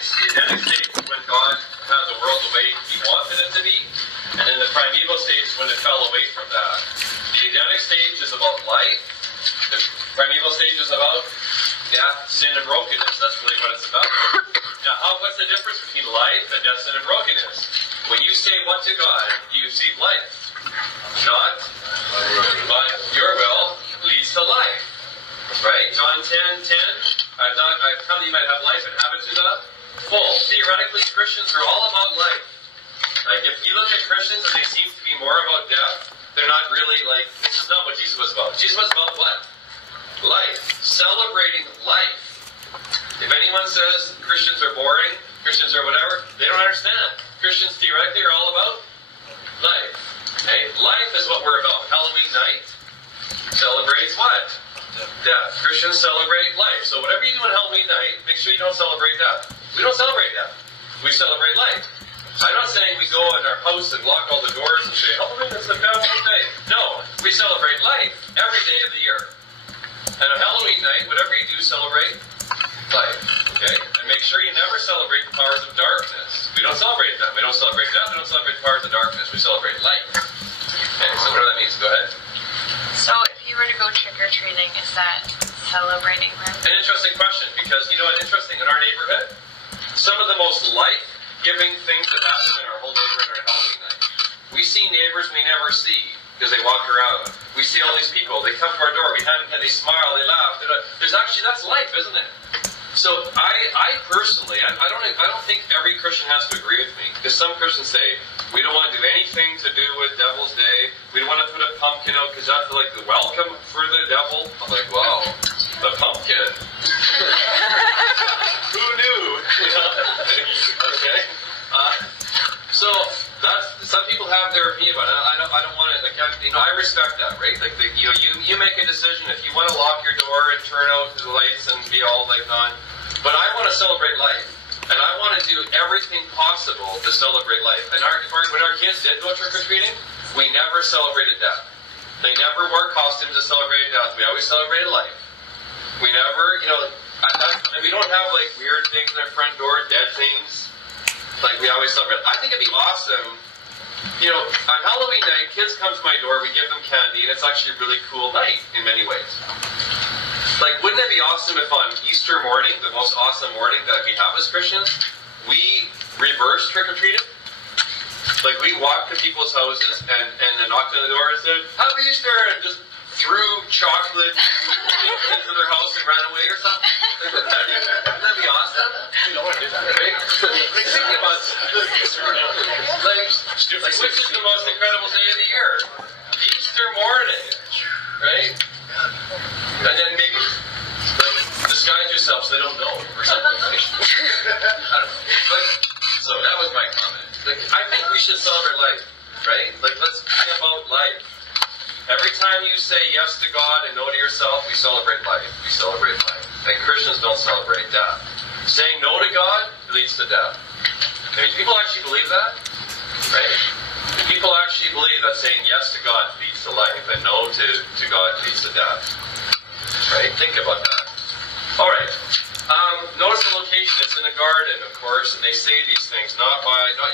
states. The Edenic state is when God has the world the way He wanted it to be, and then the primeval stage is when it fell away from that. The Edenic stage is about life. The primeval stage is about death, sin, and brokenness. That's really what it's about. Now, what's the difference between life and death, sin, and brokenness? When you say what to God, you receive life. Not, but your will leads to life. Right? John 10:10. I've come that you might have life and have it to the full. Theoretically, Christians are all about life. Like, if you look at Christians and they seem to be more about death, they're not really like, this is not what Jesus was about. Jesus was about what? Life. Celebrating life. If anyone says Christians are boring, Christians are whatever, they don't understand. Christians theoretically are all about life. Okay? Life is what we're about. Halloween night celebrates what? Death. Christians celebrate life. So whatever you do on Halloween night, make sure you don't celebrate death. We don't celebrate death. We celebrate life. I'm not saying we go in our house and lock all the doors and say, Halloween is the best day. No. We celebrate life every day of the year. And on Halloween night, whatever you do, celebrate life. Okay? And make sure you never celebrate the powers of darkness. We don't celebrate them. We don't celebrate death. We don't celebrate the powers of darkness. We celebrate light. Okay, so whatever that means. Go ahead. So if you were to go trick-or-treating, is that celebrating them? An interesting question, because you know what, interesting, in our neighborhood, some of the most life-giving things that happen in our whole neighborhood are Halloween night. We see neighbors we never see because they walk around. We see all these people, they come to our door, we hand them, they smile, they laugh. There's actually, that's life, isn't it? So I personally, I don't think every Christian has to agree with me, because some Christians say, we don't want to do anything to do with Devil's Day. We don't want to put a pumpkin out because that's like the welcome for the devil. I'm like, wow, the pumpkin. Who knew? Okay. So that's, some people have their opinion about it. I don't want to, like, I respect that, right? Like, you make a decision if you want to lock your door and turn out the lights and be all like on. But I want to celebrate life. And I want to do everything possible to celebrate life. And when our kids did go trick-or-treating, we never celebrated death. They never wore costumes to celebrate death. We always celebrated life. We never, and we don't have like weird things in our front door, dead things. Like we always celebrate. I think it'd be awesome. On Halloween night, kids come to my door, we give them candy, and it's actually a really cool night in many ways. Like, wouldn't it be awesome if on Easter morning, the most awesome morning that we have as Christians, we reverse trick-or-treating? Like, we walked to people's houses and then knocked on the door and said, Happy Easter! And just threw chocolate into their house and ran away or something. Wouldn't that be awesome? We don't want to do that, right? Like, thinking about like, which is the most incredible day of the year? Easter morning, right? And then maybe disguise yourself so they don't know or something. I don't know. So that was my comment. Like, I think we should celebrate life, right? Like, let's think about life. Every time you say yes to God and no to yourself, we celebrate life. We celebrate life. And Christians don't celebrate death. Saying no to God leads to death. I mean, people actually believe that, right? People actually believe that saying yes to God leads to life and no to God leads to death. Right? Think about that. Alright. Notice the location. It's in a garden, of course, and they say these things, not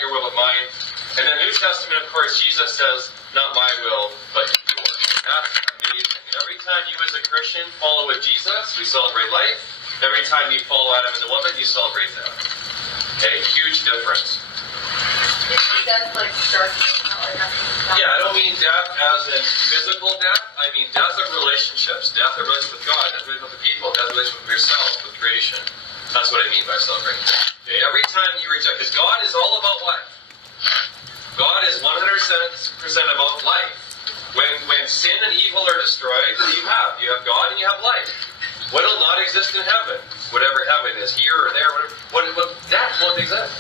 your will but mine. And in the New Testament, of course, Jesus says, not my will, but yours. That's amazing. Every time you as a Christian follow with Jesus, we celebrate life. Every time you follow Adam and the woman, you celebrate death. Okay? Huge difference. Death like darkness? Yeah, I don't mean death as in physical death. I mean death of relationships. Death of relationship with God. Death of relationship with the people. Death of relationship with yourself, with creation. That's what I mean by celebrating. Okay? Every time you reject, because God is all about what? God is 100% about life. When sin and evil are destroyed, you have God and you have life. What will not exist in heaven? Whatever heaven is, here or there, whatever. Death won't exist.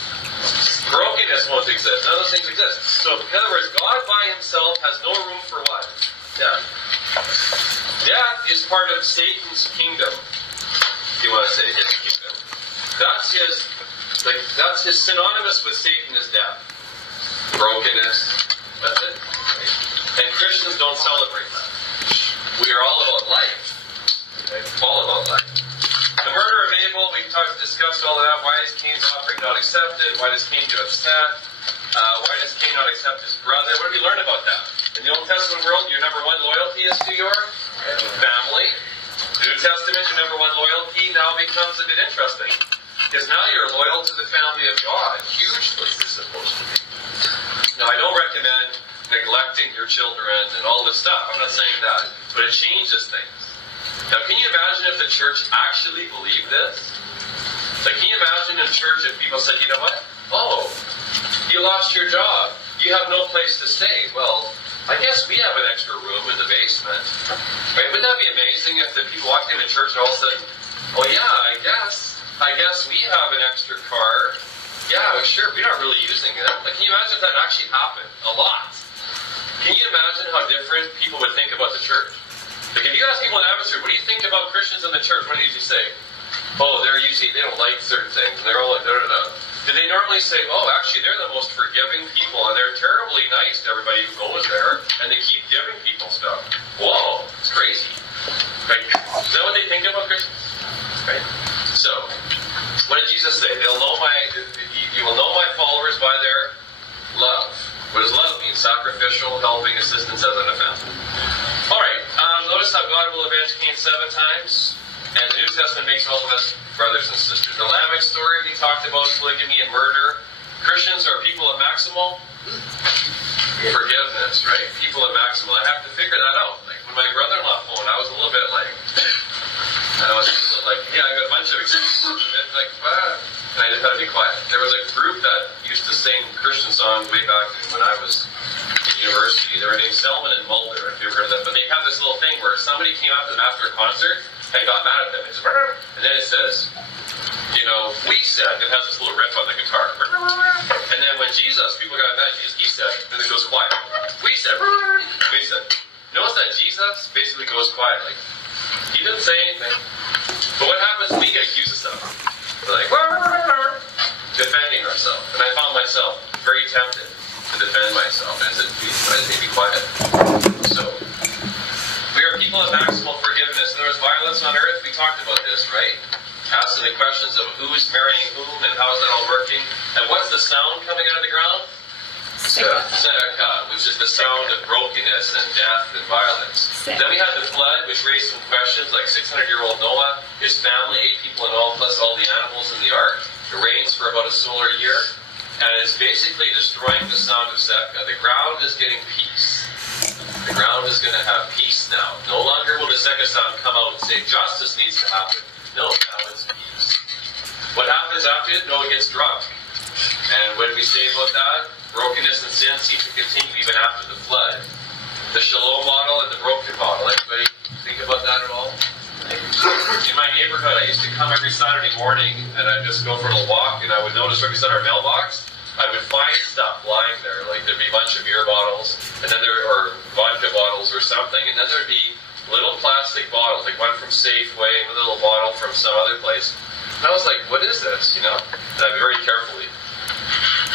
Brokenness won't exist. None of those things exist. So, in other words, God by himself has no room for what? Death. Death is part of Satan's kingdom. If you want to say his kingdom. That's his synonymous with Satan is death. Brokenness. That's it. And Christians don't celebrate that. We are all about life. Okay? All about life. The murder of Abel, we discussed all of that, why his Cain's offering not accepted? Why does Cain get upset? Why does Cain not accept his brother? What do we learn about that? In the Old Testament world, your number one loyalty is to your family. The New Testament, your number one loyalty now becomes a bit interesting. Because now you're loyal to the family of God. Hugely, you're supposed to be. Now, I don't recommend neglecting your children and all this stuff. I'm not saying that. But it changes things. Now, can you imagine if the church actually believed this? Like, can you imagine in church if people said, you know what? Oh, you lost your job. You have no place to stay. Well, I guess we have an extra room in the basement. Right? Wouldn't that be amazing if the people walked into church and all of a sudden, oh yeah, I guess we have an extra car. Yeah, sure, we're not really using it. Like, can you imagine if that actually happened? A lot. Can you imagine how different people would think about the church? Like, if you ask people in Abbotsford, what do you think about Christians in the church? What do they usually say? Oh, they don't like certain things. They're all like, da-da-da. Do they normally say, oh, actually, they're the most forgiving people, and they're terribly nice to everybody who goes there, and they keep giving people stuff? Whoa, it's crazy. Right? Is that what they think about Christians? Right? So, what did Jesus say? You will know my followers by their love. What does love mean? Sacrificial, helping, assistance as an offense. Alright, notice how God will avenge Cain 7 times. And the New Testament makes all of us brothers and sisters. The Lamech story, we talked about polygamy and murder. Christians are people of maximal forgiveness, right? People of maximal. I have to figure that out. Like, when my brother-in-law phoned, I was a little bit like, yeah, I got a bunch of excuses. And like, and I just had to be quiet. There was a group that used to sing Christian songs way back when I was in university. They were named Selman and Mulder, if you've heard of them. But they have this little thing where somebody came up to them after a concert and got mad at them. And then it says, we said, it has this little riff on the guitar. And then when people got mad, he said, and it goes quiet. We said, notice that Jesus basically goes quiet. Like, he didn't say anything. But what happens when we get accused of stuff? We're like, defending ourselves. And I found myself very tempted to defend myself. And I said, please, be quiet. So, we are people of maximal forgiveness. There was violence on earth. We talked about this, right? Asking the questions of who's marrying whom and how is that all working. And what's the sound coming out of the ground? Seneca, which is the sound of brokenness and death and violence. Then we had the flood, which raised some questions, like 600-year-old Noah, his family, 8 people in all, plus all the animals in the ark. It rains for about a solar year. And it's basically destroying the sound of Seneca. The ground is getting peace. The ground is going to have peace now. No longer will the Seneca sound come out and say, justice needs to happen. No, now it's peace. What happens after it? Noah gets drunk. And what did we say about that? Brokenness and sin seem to continue even after the flood. The shalom model and the broken model. Anybody think about that at all? In my neighborhood, I used to come every Saturday morning and I'd just go for a little walk and I would notice right beside our mailbox, I would find stuff lying there. Like there'd be a bunch of beer bottles, and then or vodka bottles or something, and then there'd be little plastic bottles, like one from Safeway and a little bottle from some other place. And I was like, what is this? And I very carefully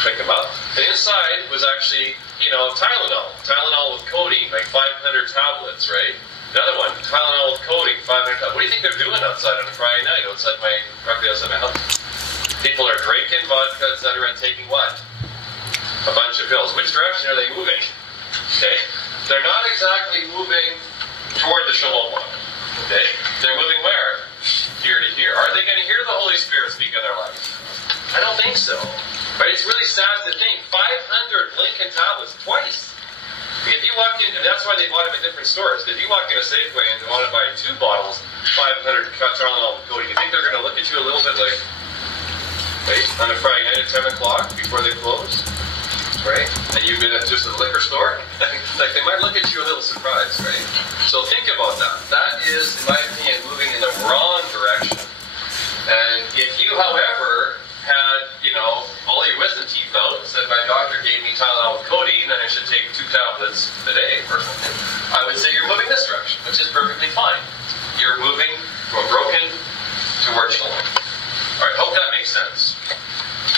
pick them up. And inside was actually, Tylenol. Tylenol with codeine, like 500 tablets, right? Another one, Tylenol with codeine, 500 tablets. What do you think they're doing outside on a Friday night, directly outside my house? People are drinking vodka, etc., and taking what? A bunch of pills. Which direction are they moving? Okay? They're not exactly moving toward the shalom one. Okay? They're moving where? Here to here. Are they going to hear the Holy Spirit speak in their life? I don't think so. But it's really sad to think. 500 Lincoln tablets twice. If you walk into, that's why they bought them at different stores. If you walk in a Safeway and they want to buy 2 bottles, 500 Tylenol with codeine, you think they're going to look at you a little bit like, wait, on a Friday night at 10 o'clock before they close? Right? And you've been at just a liquor store? Like, they might look at you a little surprised, right? So think about that. That is, in my opinion, moving in the wrong direction. And if you, however, had, all your wisdom teeth out, said my doctor gave me Tylenol with codeine and I should take 2 tablets a day or something, I would say you're moving this direction, which is perfectly fine. You're moving from broken towards shalom. Alright, hope that makes sense.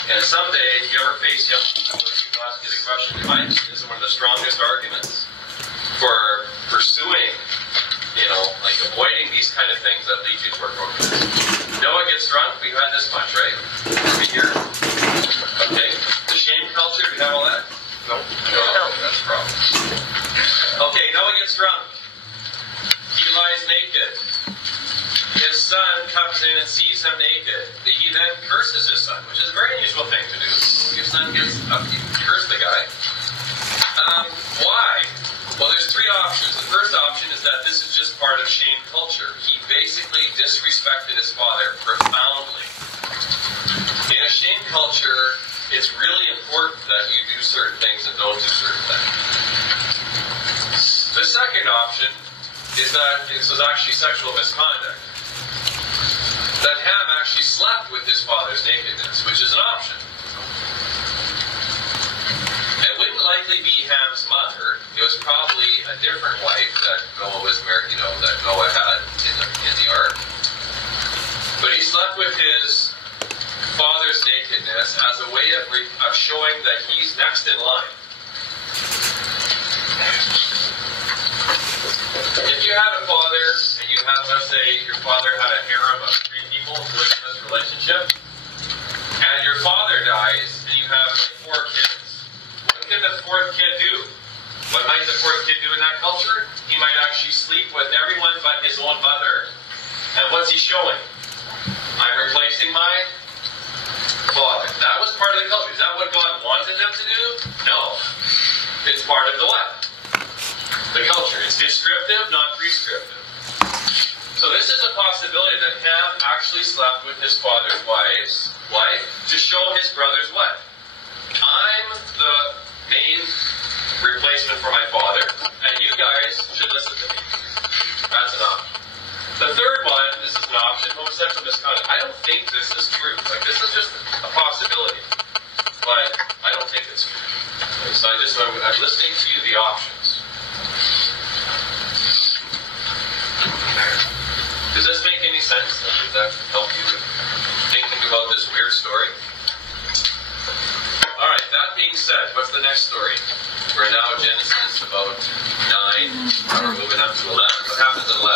And someday, if you ever face young people, people ask you the question, this is one of the strongest arguments for pursuing, like avoiding these kind of things that lead you toward brokenness. Noah gets drunk, we've had this much, right? Every year. culture, it's really important that you do certain things and don't do certain things. The second option is that this was actually sexual misconduct. That Ham actually slept with his father's nakedness, which is an option. It wouldn't likely be Ham's mother. It was probably a different wife that Noah was married, that Noah had in the ark. But he slept with his father's nakedness as a way of showing that he's next in line. If you had a father, and you had, let's say, your father had a harem of 3 people who lived in this relationship, and your father dies, and you have like 4 kids, what can the 4th kid do? What might the 4th kid do in that culture? He might actually sleep with everyone but his own mother. And what's he showing? I'm replacing my father. That was part of the culture. Is that what God wanted them to do? No. It's part of the what? The culture. It's descriptive, not prescriptive. So this is a possibility that Ham actually slept with his father's wife to show his brothers what? I'm the main replacement for my father, and you guys should listen to me. That's an option. The third one, this is an option, homosexual misconduct. I don't think this is true. Like, this is just a possibility. But I don't think it's true. Okay, so I'm listening to you, the options. Does this make any sense? Does that help you with thinking about this weird story? Alright, that being said, what's the next story? We're now Genesis about 9, we're moving up to 11. What happens at 11?